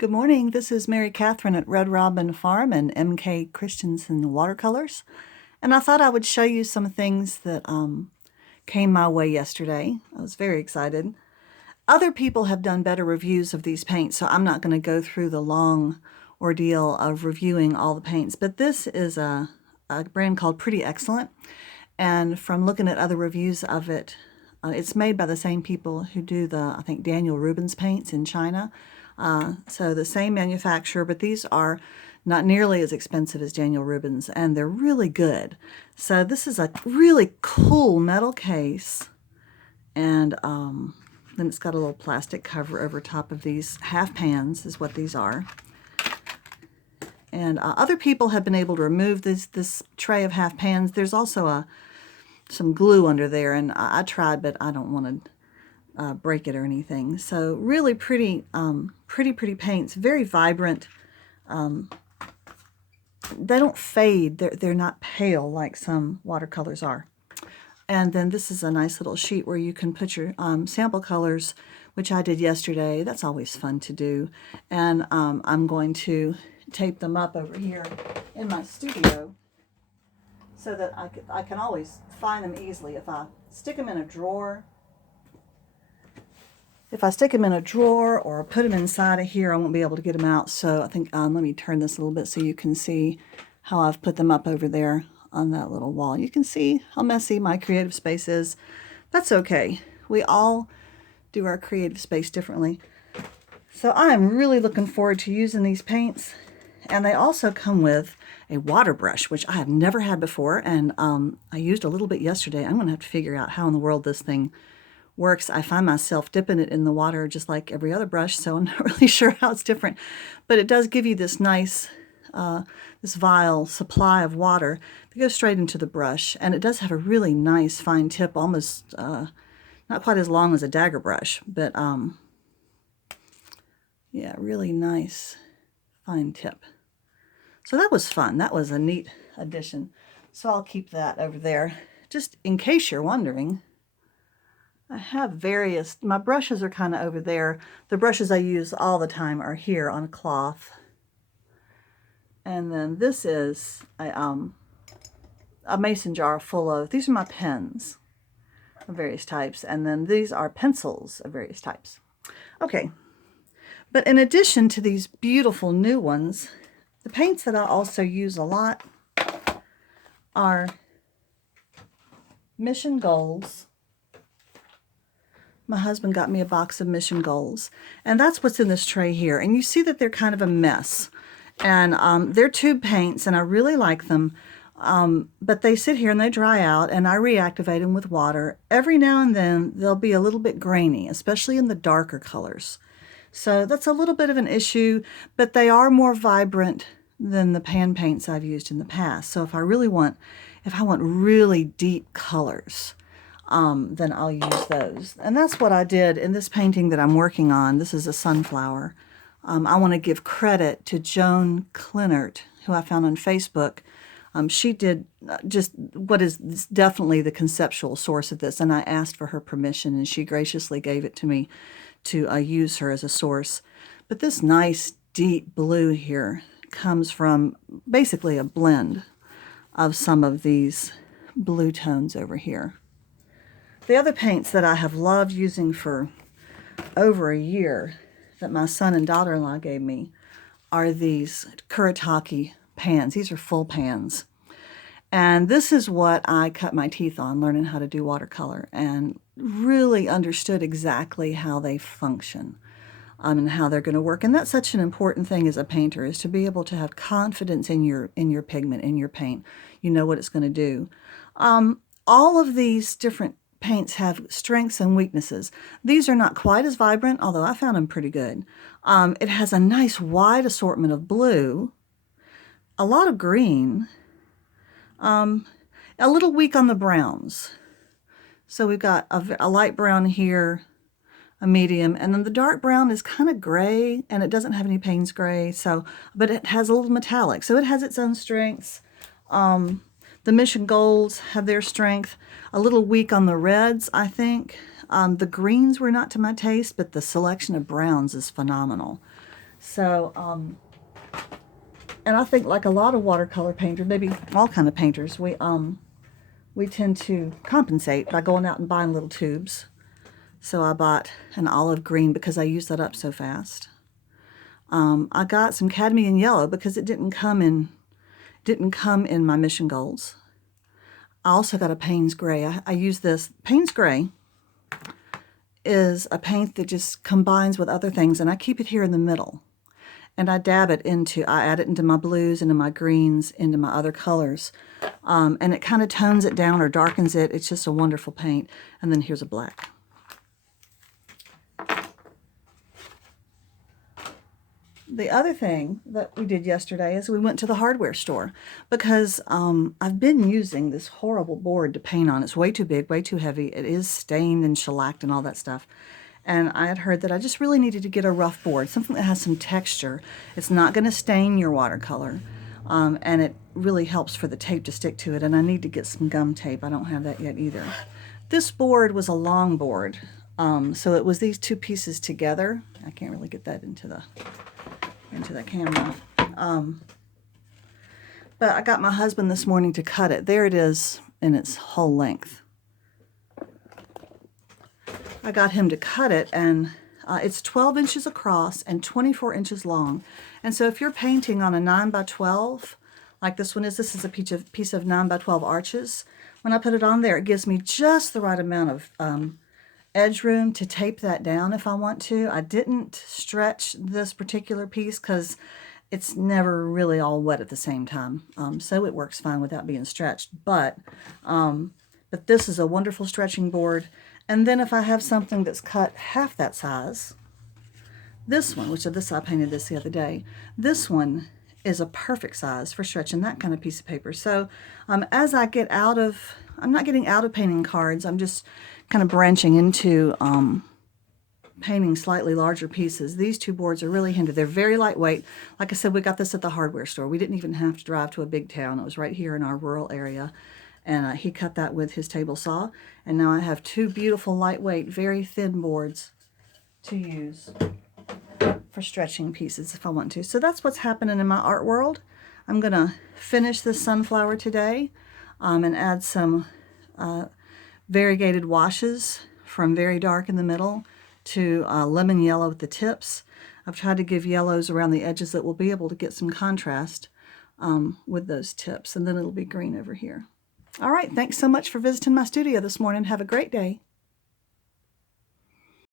Good morning. This is Mary Catherine at Red Robin Farm and MK Christensen Watercolors. And I thought I would show you some things that came my way yesterday. I was very excited. Other people have done better reviews of these paints, so I'm not going to go through the long ordeal of reviewing all the paints. But this is a brand called Pretty Excellent. And from looking at other reviews of it, it's made by the same people who do I think, Daniel Rubin's paints in China. So the same manufacturer, but these are not nearly as expensive as Daniel Rubin's, and they're really good. So this is a really cool metal case, and then it's got a little plastic cover over top of these. Half pans is what these are. And other people have been able to remove this tray of half pans. There's also some glue under there, and I tried, but I don't want to break it or anything. So really pretty paints, very vibrant. They don't fade. They're not pale like some watercolors are. And then this is a nice little sheet where you can put your sample colors, which I did yesterday. That's always fun to do. And I'm going to tape them up over here in my studio so that I can always find them easily. If I stick them in a drawer, or put them inside of here, I won't be able to get them out. So I think, let me turn this a little bit so you can see how I've put them up over there on that little wall. You can see how messy my creative space is. That's okay. We all do our creative space differently. So I am really looking forward to using these paints. And they also come with a water brush, which I have never had before. And I used a little bit yesterday. I'm going to have to figure out how in the world this thing works. I find myself dipping it in the water just like every other brush, so I'm not really sure how it's different. But it does give you this nice, this vial supply of water that goes straight into the brush. And it does have a really nice fine tip, almost not quite as long as a dagger brush, but yeah, really nice fine tip. So that was fun. That was a neat addition. So I'll keep that over there. Just in case you're wondering, I have my brushes are kind of over there. The brushes I use all the time are here on a cloth. And then this is a mason jar full of, these are my pens of various types. And then these are pencils of various types. Okay, but in addition to these beautiful new ones, the paints that I also use a lot are Mission Golds. My husband got me a box of Mission Golds, and that's what's in this tray here. And you see that they're kind of a mess. And they're tube paints, and I really like them. But they sit here and they dry out, and I reactivate them with water. Every now and then, they'll be a little bit grainy, especially in the darker colors. So that's a little bit of an issue, but they are more vibrant than the pan paints I've used in the past. So if I want really deep colors, then I'll use those. And that's what I did in this painting that I'm working on. This is a sunflower. I want to give credit to Joan Clinert, who I found on Facebook. She did just what is definitely the conceptual source of this, and I asked for her permission, and she graciously gave it to me to use her as a source. But this nice deep blue here comes from basically a blend of some of these blue tones over here. The other paints that I have loved using for over a year that my son and daughter-in-law gave me are these Kuritake pans. These are full pans. And this is what I cut my teeth on, learning how to do watercolor, and really understood exactly how they function and how they're going to work. And that's such an important thing as a painter, is to be able to have confidence in your pigment, in your paint. You know what it's going to do. All of these different paints have strengths and weaknesses. These are not quite as vibrant, although I found them pretty good. It has a nice wide assortment of blue, a lot of green, a little weak on the browns. So we've got a light brown here, a medium, and then the dark brown is kind of gray, and it doesn't have any Payne's gray, but it has a little metallic, so it has its own strengths. The Mission Golds have their strength. A little weak on the reds, I think. The greens were not to my taste, but the selection of browns is phenomenal. So, and I think like a lot of watercolor painters, maybe all kind of painters, we tend to compensate by going out and buying little tubes. So I bought an olive green because I used that up so fast. I got some cadmium yellow because it didn't come in my mission goals. I also got a Payne's gray. I use this. Payne's gray is a paint that just combines with other things, and I keep it here in the middle. And I add it into my blues, into my greens, into my other colors. And it kind of tones it down or darkens it. It's just a wonderful paint. And then here's a black. The other thing that we did yesterday is we went to the hardware store because I've been using this horrible board to paint on. It's way too big, way too heavy. It is stained and shellacked and all that stuff. And I had heard that I just really needed to get a rough board, something that has some texture. It's not going to stain your watercolor, and it really helps for the tape to stick to it. And I need to get some gum tape. I don't have that yet either. This board was a long board, so it was these two pieces together. I can't really get that into the camera. But I got my husband this morning to cut it. There it is in its whole length. I got him to cut it, and it's 12 inches across and 24 inches long. And so if you're painting on a 9 by 12, like this one is, this is a piece of 9 by 12 arches. When I put it on there, it gives me just the right amount of edge room to tape that down if I want to. I didn't stretch this particular piece because it's never really all wet at the same time. So it works fine without being stretched. But this is a wonderful stretching board. And then if I have something that's cut half that size, this one, which I painted this the other day, this one is a perfect size for stretching that kind of piece of paper. So as I get out of, I'm not getting out of painting cards, I'm just kind of branching into painting slightly larger pieces. These two boards are really handy. They're very lightweight. Like I said, we got this at the hardware store. We didn't even have to drive to a big town. It was right here in our rural area. And he cut that with his table saw. And now I have two beautiful, lightweight, very thin boards to use for stretching pieces if I want to. So that's what's happening in my art world. I'm going to finish this sunflower today and add some variegated washes from very dark in the middle to lemon yellow at the tips. I've tried to give yellows around the edges that will be able to get some contrast with those tips, and then it'll be green over here. All right, thanks so much for visiting my studio this morning. Have a great day.